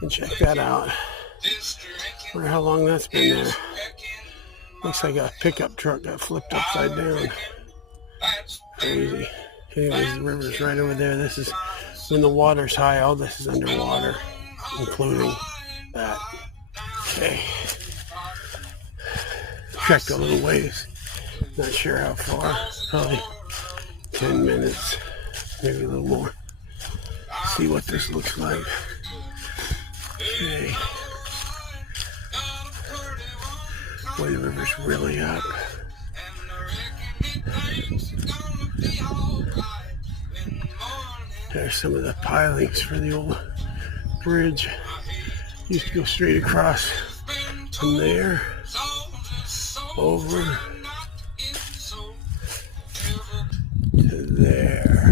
And check that out. Wonder how long that's been there. Looks like a pickup truck got flipped upside down. Crazy. Anyways, the river's right over there. This is when the water's high. All this is underwater, including that. Okay. Trekked a little ways. Not sure how far. Probably 10 minutes, maybe a little more. See what this looks like. Okay. Boy, the river's really up. There's some of the pilings for the old bridge. Used to go straight across from there, over,